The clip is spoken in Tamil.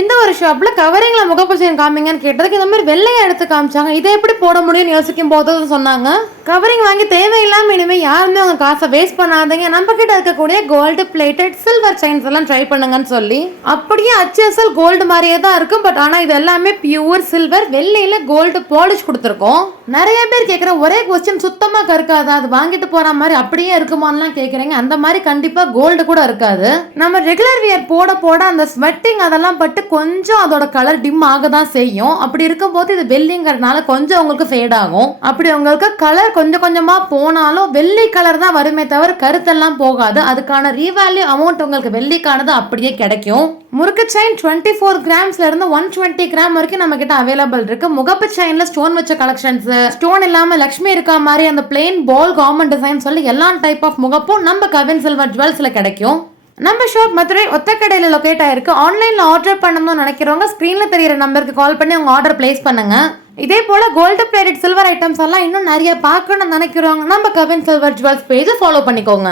இந்த ஒரு ஷாப்ல கவரிங்ல முகப்பு செயின் காமிங்கன்னு கேட்டதுக்கு இந்த மாதிரி வெள்ளையா எடுத்து காமிச்சாங்க. இதை எப்படி போட முடியும்னு யோசிக்கும் போது சொன்னாங்க, கவரிங் வாங்கி தேவையில்லாம இனிமே யாருமே அவங்க காசை வேஸ்ட் பண்ணாதீங்க, நம்ம கிட்ட இருக்கக்கூடிய கோல்டு பிளேட்டட் சில்வர் செயின்ஸ் எல்லாம் ட்ரை பண்ணுங்கன்னு சொல்லி. அப்படியே HSL கோல்டு மாதிரியே தான் இருக்கும், பட் ஆனா இது எல்லாமே பியூர் சில்வர், வெள்ளையில கோல்டு பாலிஷ் கொடுத்துருக்கோம். நிறைய பேர் கேட்குற ஒரே கொஸ்டின், சுத்தமா கருக்காது, அது வாங்கிட்டு போற மாதிரி அப்படியே இருக்குமான்லாம் கேட்குறீங்க. அந்த மாதிரி கண்டிப்பா கோல்டு கூட இருக்காது. நம்ம ரெகுலர் வியர் போட போட அந்த ஸ்வெட்டிங் அதெல்லாம் பட்டு கொஞ்சம் அதோட கலர் டிம் ஆக தான் செய்யும். அப்படி இருக்கும்போது இது வெள்ளிங்கிறதுனால கொஞ்சம் உங்களுக்கு ஃபேட் ஆகும். அப்படி உங்களுக்கு கலர் கொஞ்சம் கொஞ்சமா போனாலும் வெள்ளி கலர் தான் வருமே தவிர கருத்தெல்லாம் போகாது. அதுக்கான ரீவேல்யூ அமௌண்ட் உங்களுக்கு வெள்ளிக்கானது அப்படியே கிடைக்கும். முறுக்கு செயின் 24 கிராம்ஸ்ல இருந்து 120 கிராம் வரைக்கும் நம்ம கிட்ட அவைலபிள் இருக்கு. முகப்பு செயின்ல ஸ்டோன் வச்ச கலெக்ஷன்ஸ், ஸ்டோன் இல்லாம லட்சுமி இருக்கா மாதிரி அந்த பிளெயின் பால் கவர்மெண்ட் டிசைன் சொல்லி எல்லா டைப் ஆஃப் முகப்பும் நம்ம கவின் சில்வர் ஜுவல்ஸ்ல கிடைக்கும். நம்ம ஷாப் மதுரை ஒத்தக்கடையில் லொக்கேட் ஆயிருக்கு. ஆன்லைன்ல ஆர்டர் பண்ணணும்னு நினைக்கிறவங்க ஸ்கிரீன்ல தெரியுற நம்பருக்கு கால் பண்ணி உங்க ஆர்டர் பிளேஸ் பண்ணுங்க. இதே போல கோல்டு பிளேட்டட் சில்வர் ஐட்டம்ஸ் எல்லாம் இன்னும் நிறைய பார்க்கணும்னு நினைக்கிறவங்க நம்ம Kavin silver jewels page follow பண்ணிக்கோங்க.